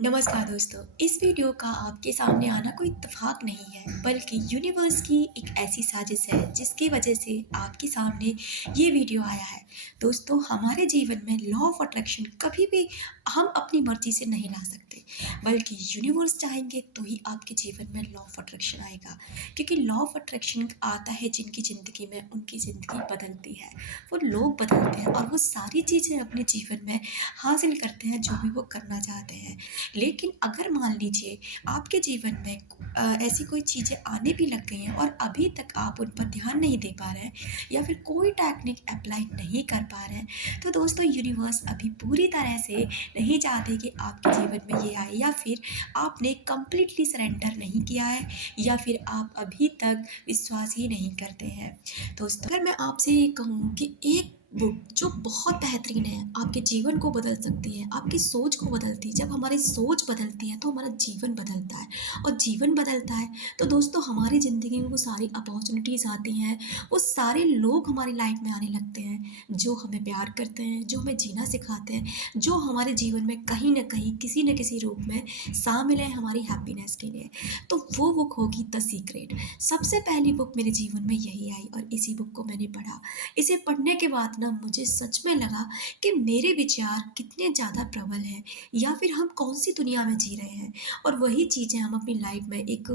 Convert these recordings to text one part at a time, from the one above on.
नमस्कार दोस्तों, इस वीडियो का आपके सामने आना कोई इत्तेफाक नहीं है, बल्कि यूनिवर्स की एक ऐसी साजिश है जिसकी वजह से आपके सामने ये वीडियो आया है। दोस्तों, हमारे जीवन में लॉ ऑफ अट्रैक्शन कभी भी हम अपनी मर्जी से नहीं ला सकते, बल्कि यूनिवर्स चाहेंगे तो ही आपके जीवन में लॉ ऑफ अट्रैक्शन आएगा। क्योंकि लॉ ऑफ अट्रैक्शन आता है जिनकी ज़िंदगी में, उनकी ज़िंदगी बदलती है, वो लोग बदलते हैं और वो सारी चीज़ें अपने जीवन में हासिल करते हैं जो भी वो करना चाहते हैं। लेकिन अगर मान लीजिए आपके जीवन में ऐसी कोई चीज़ें आने भी लग गई हैं और अभी तक आप उन पर ध्यान नहीं दे पा रहे हैं या फिर कोई टेक्निक अप्लाई नहीं कर पा रहे हैं, तो दोस्तों यूनिवर्स अभी पूरी तरह से नहीं चाहते कि आपके जीवन में ये आए, या फिर आपने कंप्लीटली सरेंडर नहीं किया है, या फिर आप अभी तक विश्वास ही नहीं करते हैं। दोस्तों, अगर मैं आपसे ये कहूँ कि एक बुक जो बहुत बेहतरीन है, आपके जीवन को बदल सकती है, आपकी सोच को बदलती है। जब हमारी सोच बदलती है तो हमारा जीवन बदलता है, और जीवन बदलता है तो दोस्तों हमारी ज़िंदगी में वो सारी अपॉर्चुनिटीज़ आती हैं, वो सारे लोग हमारी लाइफ में आने लगते हैं जो हमें प्यार करते हैं, जो हमें जीना सिखाते हैं, जो हमारे जीवन में कहीं न कहीं किसी न किसी रूप में शामिल है हमारी हैप्पीनेस के लिए। तो वो बुक होगी द सीक्रेट। सबसे पहली बुक मेरे जीवन में यही आई और इसी बुक को मैंने पढ़ा। इसे पढ़ने के बाद ना मुझे सच में लगा कि मेरे विचार कितने ज़्यादा प्रबल हैं, या फिर हम कौन-सी दुनिया में जी रहे हैं, और वही चीज़ें हम अपनी लाइफ में एक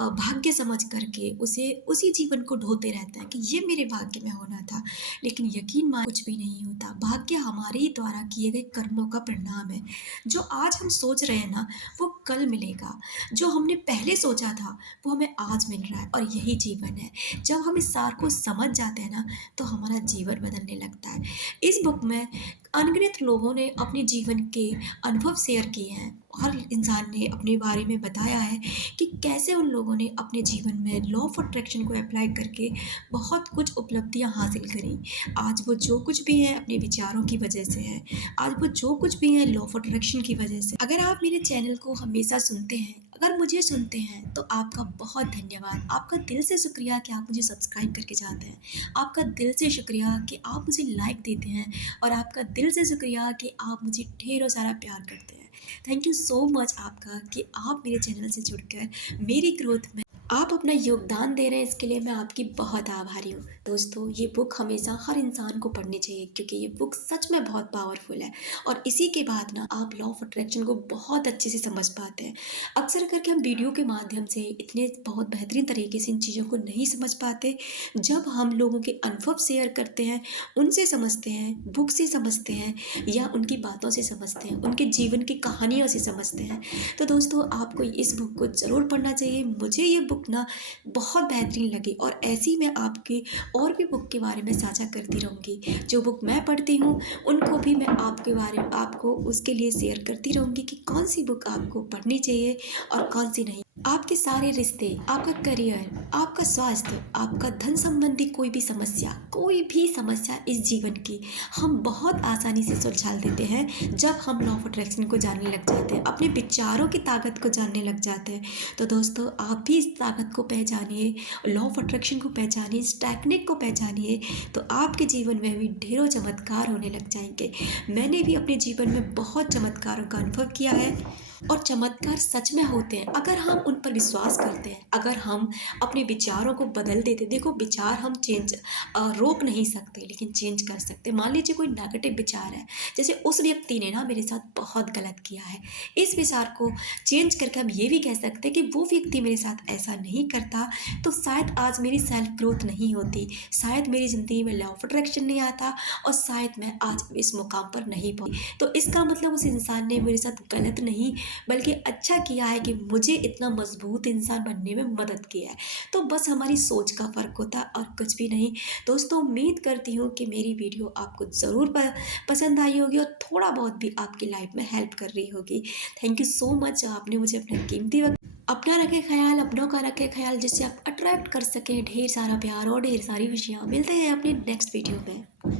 भाग्य समझ करके उसे उसी जीवन को ढोते रहते हैं कि ये मेरे भाग्य में होना था। लेकिन यकीन मान कुछ भी नहीं होता। भाग्य हमारे ही द्वारा किए गए कर्मों का परिणाम है। जो आज हम सोच रहे हैं ना, वो कल मिलेगा। जो हमने पहले सोचा था, वो हमें आज मिल रहा है, और यही जीवन है। जब हम इस सार को समझ जाते हैं ना, तो हमारा जीवन बदलने लगता है। इस बुक में अनगिनत लोगों ने अपने जीवन के अनुभव शेयर किए हैं। हर इंसान ने अपने बारे में बताया है कि कैसे उन लोगों ने अपने जीवन में लॉ ऑफ अट्रैक्शन को अप्लाई करके बहुत कुछ उपलब्धियां हासिल करी। आज वो जो कुछ भी है अपने विचारों की वजह से है। आज वो जो कुछ भी है लॉ ऑफ अट्रैक्शन की वजह से। अगर आप मेरे चैनल को हमेशा सुनते हैं, अगर मुझे सुनते हैं, तो आपका बहुत धन्यवाद। आपका दिल से शुक्रिया कि आप मुझे सब्सक्राइब करके जाते हैं। आपका दिल से शुक्रिया कि आप मुझे लाइक देते हैं, और आपका दिल से शुक्रिया कि आप मुझे ढेरों सारा प्यार करते हैं। थैंक यू सो मच आपका कि आप मेरे चैनल से जुड़कर मेरी ग्रोथ में आप अपना योगदान दे रहे हैं। इसके लिए मैं आपकी बहुत आभारी हूँ। दोस्तों, ये बुक हमेशा हर इंसान को पढ़नी चाहिए, क्योंकि ये बुक सच में बहुत पावरफुल है, और इसी के बाद ना आप लॉ ऑफ अट्रैक्शन को बहुत अच्छे से समझ पाते हैं। अक्सर करके हम वीडियो के माध्यम से इतने बहुत बेहतरीन तरीके से इन चीज़ों को नहीं समझ पाते। जब हम लोगों के अनुभव शेयर करते हैं, उनसे समझते हैं, बुक से समझते हैं, या उनकी बातों से समझते हैं, उनके जीवन की कहानियों से समझते हैं, तो दोस्तों आपको इस बुक को ज़रूर पढ़ना चाहिए। मुझे ये बुक ना बहुत बेहतरीन लगी, और ऐसी मैं आपकी और भी बुक के बारे में साझा करती रहूँगी। जो बुक मैं पढ़ती हूँ, उनको भी मैं आपके बारे में आपको उसके लिए शेयर करती रहूँगी कि कौन सी बुक आपको पढ़नी चाहिए और कौन सी नहीं। आपके सारे रिश्ते, आपका करियर, आपका स्वास्थ्य, आपका धन संबंधी कोई भी समस्या इस जीवन की हम बहुत आसानी से सुलझा देते हैं जब हम लॉ ऑफ अट्रैक्शन को जानने लग जाते हैं, अपने विचारों की ताकत को जानने लग जाते हैं। तो दोस्तों, आप भी इस ताकत को पहचानिए, लॉ ऑफ अट्रैक्शन को पहचानिए, इस टेक्निक को पहचानिए, तो आपके जीवन में भी ढेरों चमत्कार होने लग जाएंगे। मैंने भी अपने जीवन में बहुत चमत्कारों का अनुभव किया है, और चमत्कार सच में होते हैं अगर हम उन पर विश्वास करते हैं, अगर हम अपने विचारों को बदल देते। देखो, विचार हम रोक नहीं सकते, लेकिन चेंज कर सकते। मान लीजिए कोई नेगेटिव विचार है, जैसे उस व्यक्ति ने ना मेरे साथ बहुत गलत किया है, इस विचार को चेंज करके हम ये भी कह सकते हैं कि वो व्यक्ति मेरे साथ ऐसा नहीं करता, तो शायद आज मेरी सेल्फ ग्रोथ नहीं होती, शायद मेरी ज़िंदगी में लॉ ऑफ अट्रैक्शन नहीं आता, और शायद मैं आज इस मुकाम पर नहीं पहुंची। तो इसका मतलब उस इंसान ने मेरे साथ गलत नहीं, बल्कि अच्छा किया है कि मुझे इतना मजबूत इंसान बनने में मदद किया है। तो बस हमारी सोच का फ़र्क होता है, और कुछ भी नहीं। दोस्तों, उम्मीद करती हूँ कि मेरी वीडियो आपको ज़रूर पसंद आई होगी, और थोड़ा बहुत भी आपकी लाइफ में हेल्प कर रही होगी। थैंक यू सो मच, आपने मुझे अपना कीमती वक्त अपना रखे ख्याल, अपनों का रखे ख्याल, जिससे आप अट्रैक्ट कर सकें ढेर सारा प्यार और ढेर सारी खुशियाँ। मिलते हैं अपनी नेक्स्ट वीडियो में।